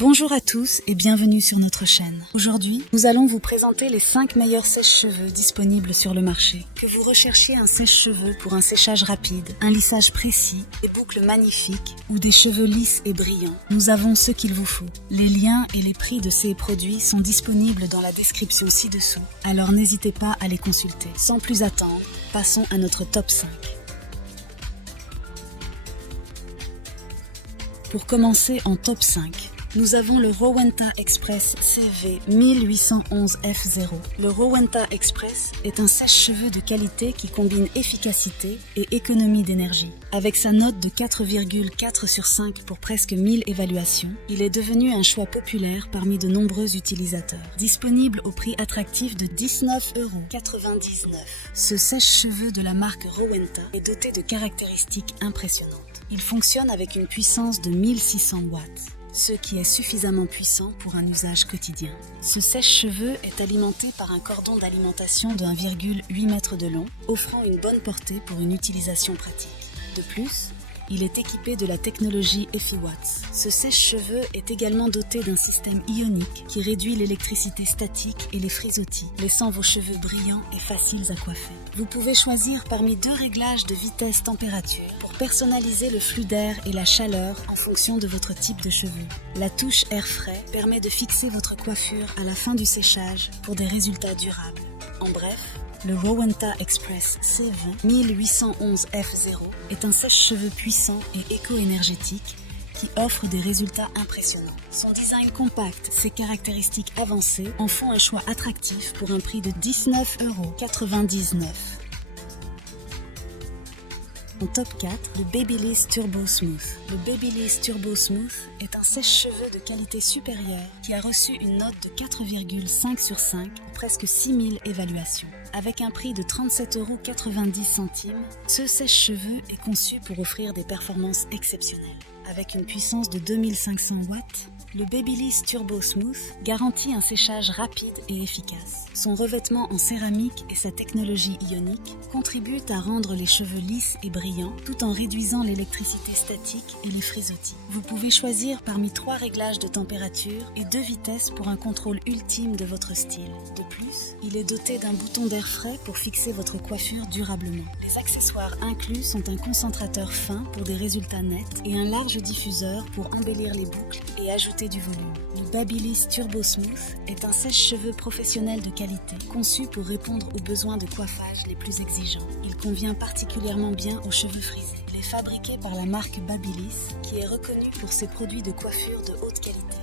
Bonjour à tous et bienvenue sur notre chaîne. Aujourd'hui, nous allons vous présenter les 5 meilleurs sèche-cheveux disponibles sur le marché. Que vous recherchiez un sèche-cheveux pour un séchage rapide, un lissage précis, des boucles magnifiques ou des cheveux lisses et brillants, nous avons ce qu'il vous faut. Les liens et les prix de ces produits sont disponibles dans la description ci-dessous, alors n'hésitez pas à les consulter. Sans plus attendre, passons à notre top 5. Pour commencer en top 5, nous avons le Rowenta Express CV 1811F0. Le Rowenta Express est un sèche-cheveux de qualité qui combine efficacité et économie d'énergie. Avec sa note de 4,4 sur 5 pour presque 1000 évaluations, il est devenu un choix populaire parmi de nombreux utilisateurs. Disponible au prix attractif de 19,99 €. Ce sèche-cheveux de la marque Rowenta est doté de caractéristiques impressionnantes. Il fonctionne avec une puissance de 1600 watts. Ce qui est suffisamment puissant pour un usage quotidien. Ce sèche-cheveux est alimenté par un cordon d'alimentation de 1,8 m de long, offrant une bonne portée pour une utilisation pratique. De plus, il est équipé de la technologie EFI-Watts. Ce sèche-cheveux est également doté d'un système ionique qui réduit l'électricité statique et les frisottis, laissant vos cheveux brillants et faciles à coiffer. Vous pouvez choisir parmi 2 réglages de vitesse-température pour personnaliser le flux d'air et la chaleur en fonction de votre type de cheveux. La touche air frais permet de fixer votre coiffure à la fin du séchage pour des résultats durables. En bref, le Rowenta Express CV 1811F0 est un sèche-cheveux puissant et éco-énergétique qui offre des résultats impressionnants. Son design compact, ses caractéristiques avancées en font un choix attractif pour un prix de 19,99 €. En top 4, le Babyliss Turbo Smooth. Le Babyliss Turbo Smooth est un sèche-cheveux de qualité supérieure qui a reçu une note de 4,5 sur 5 pour presque 6000 évaluations. Avec un prix de 37,90 €, ce sèche-cheveux est conçu pour offrir des performances exceptionnelles. Avec une puissance de 2500 watts, le Babyliss Turbo Smooth garantit un séchage rapide et efficace. Son revêtement en céramique et sa technologie ionique contribuent à rendre les cheveux lisses et brillants tout en réduisant l'électricité statique et les frisottis. Vous pouvez choisir parmi 3 réglages de température et 2 vitesses pour un contrôle ultime de votre style. De plus, il est doté d'un bouton d'air frais pour fixer votre coiffure durablement. Les accessoires inclus sont un concentrateur fin pour des résultats nets et un large diffuseur pour embellir les boucles et ajouter du volume. Le Babyliss Turbo Smooth est un sèche-cheveux professionnel de qualité, conçu pour répondre aux besoins de coiffage les plus exigeants. Il convient particulièrement bien aux cheveux frisés. Il est fabriqué par la marque Babyliss, qui est reconnue pour ses produits de coiffure de haute qualité.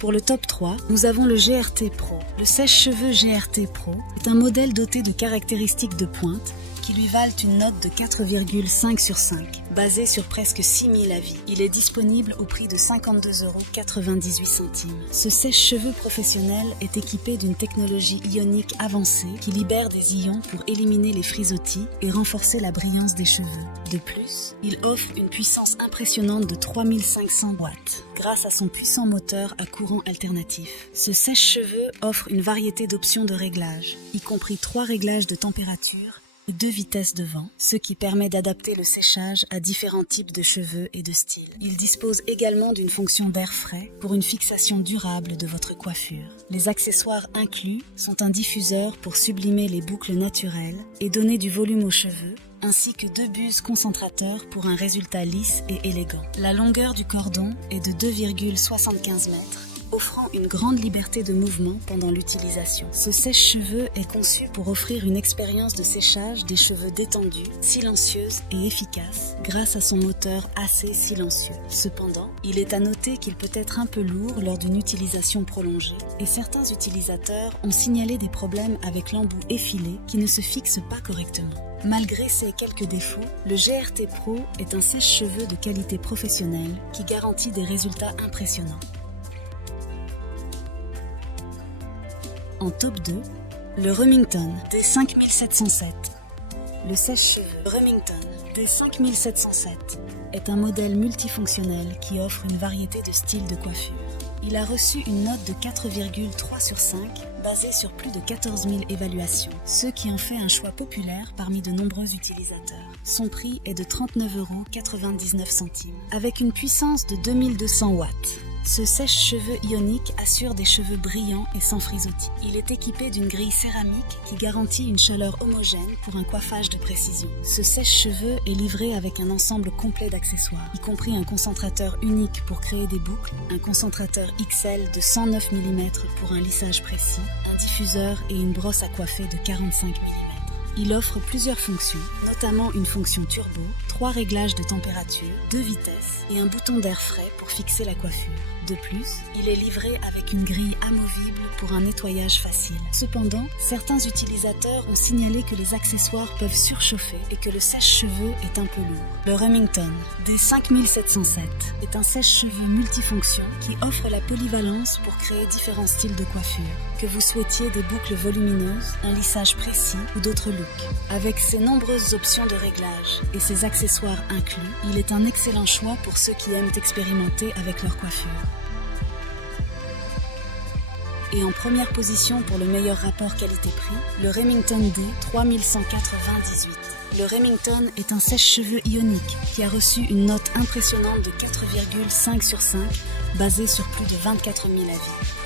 Pour le top 3, nous avons le GRT Pro. Le sèche-cheveux GRT Pro est un modèle doté de caractéristiques de pointe qui lui valent une note de 4,5 sur 5, basée sur presque 6000 avis. Il est disponible au prix de 52,98 €. Ce sèche-cheveux professionnel est équipé d'une technologie ionique avancée qui libère des ions pour éliminer les frisottis et renforcer la brillance des cheveux. De plus, il offre une puissance impressionnante de 3500 watts, grâce à son puissant moteur à courant alternatif. Ce sèche-cheveux offre une variété d'options de réglage, y compris 3 réglages de température, 2 vitesses de vent, ce qui permet d'adapter le séchage à différents types de cheveux et de styles. Il dispose également d'une fonction d'air frais pour une fixation durable de votre coiffure. Les accessoires inclus sont un diffuseur pour sublimer les boucles naturelles et donner du volume aux cheveux, ainsi que 2 buses concentrateurs pour un résultat lisse et élégant. La longueur du cordon est de 2,75 m, offrant une grande liberté de mouvement pendant l'utilisation. Ce sèche-cheveux est conçu pour offrir une expérience de séchage des cheveux détendus, silencieuse et efficace grâce à son moteur assez silencieux. Cependant, il est à noter qu'il peut être un peu lourd lors d'une utilisation prolongée et certains utilisateurs ont signalé des problèmes avec l'embout effilé qui ne se fixe pas correctement. Malgré ces quelques défauts, le GRT Pro est un sèche-cheveux de qualité professionnelle qui garantit des résultats impressionnants. En top 2, le Remington D5707. Le sèche-cheveux Remington D5707 est un modèle multifonctionnel qui offre une variété de styles de coiffure. Il a reçu une note de 4,3 sur 5, basée sur plus de 14 000 évaluations, ce qui en fait un choix populaire parmi de nombreux utilisateurs. Son prix est de 39,99 €, avec une puissance de 2200 watts. Ce sèche-cheveux ionique assure des cheveux brillants et sans frisottis. Il est équipé d'une grille céramique qui garantit une chaleur homogène pour un coiffage de précision. Ce sèche-cheveux est livré avec un ensemble complet d'accessoires, y compris un concentrateur unique pour créer des boucles, un concentrateur XL de 109 mm pour un lissage précis, un diffuseur et une brosse à coiffer de 45 mm. Il offre plusieurs fonctions, notamment une fonction turbo, 3 réglages de température, 2 vitesses et un bouton d'air frais pour fixer la coiffure. De plus, il est livré avec une grille amovible pour un nettoyage facile. Cependant, certains utilisateurs ont signalé que les accessoires peuvent surchauffer et que le sèche-cheveux est un peu lourd. Le Remington D5707 est un sèche-cheveux multifonction qui offre la polyvalence pour créer différents styles de coiffure. Que vous souhaitiez des boucles volumineuses, un lissage précis ou d'autres looks. Avec ses nombreuses options de réglage et ses accessoires inclus, il est un excellent choix pour ceux qui aiment expérimenter avec leur coiffure. Et en première position pour le meilleur rapport qualité-prix, le Remington D3198. Le Remington est un sèche-cheveux ionique qui a reçu une note impressionnante de 4,5 sur 5, basée sur plus de 24 000 avis.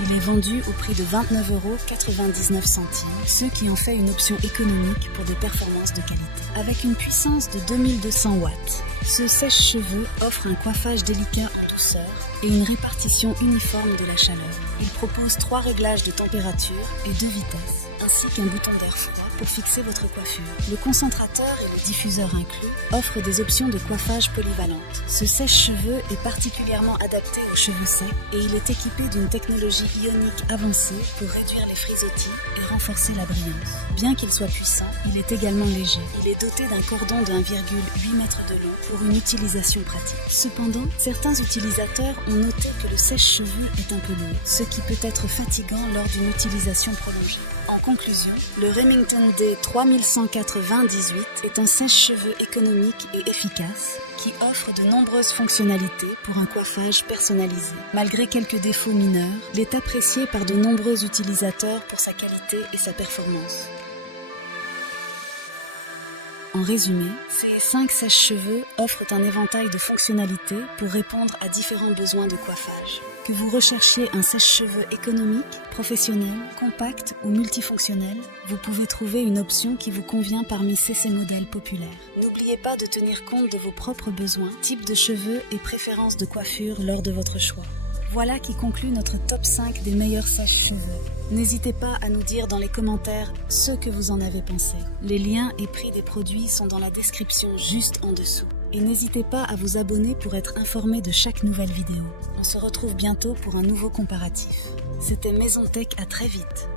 Il est vendu au prix de 29,99 €, ce qui en fait une option économique pour des performances de qualité. Avec une puissance de 2200 watts, ce sèche-cheveux offre un coiffage délicat en douceur et une répartition uniforme de la chaleur. Il propose 3 réglages de température et 2 vitesses, ainsi qu'un bouton d'air froid pour fixer votre coiffure. Le concentrateur et le diffuseur inclus offrent des options de coiffage polyvalentes. Ce sèche-cheveux est particulièrement adapté aux cheveux secs et il est équipé d'une technologie ionique avancée pour réduire les frisottis et renforcer la brillance. Bien qu'il soit puissant, il est également léger. Il est doté d'un cordon de 1,8 m de long pour une utilisation pratique. Cependant, certains utilisateurs ont noté que le sèche-cheveux est un peu lourd, ce qui peut être fatigant lors d'une utilisation prolongée. En conclusion, le Remington D3198 est un sèche-cheveux économique et efficace qui offre de nombreuses fonctionnalités pour un coiffage personnalisé. Malgré quelques défauts mineurs, il est apprécié par de nombreux utilisateurs pour sa qualité et sa performance. En résumé, ces 5 sèche-cheveux offrent un éventail de fonctionnalités pour répondre à différents besoins de coiffage. Que vous recherchiez un sèche-cheveux économique, professionnel, compact ou multifonctionnel, vous pouvez trouver une option qui vous convient parmi ces modèles populaires. N'oubliez pas de tenir compte de vos propres besoins, type de cheveux et préférences de coiffure lors de votre choix. Voilà qui conclut notre top 5 des meilleurs sèche-cheveux. N'hésitez pas à nous dire dans les commentaires ce que vous en avez pensé. Les liens et prix des produits sont dans la description juste en dessous. Et n'hésitez pas à vous abonner pour être informé de chaque nouvelle vidéo. On se retrouve bientôt pour un nouveau comparatif. C'était Maison Tech, à très vite.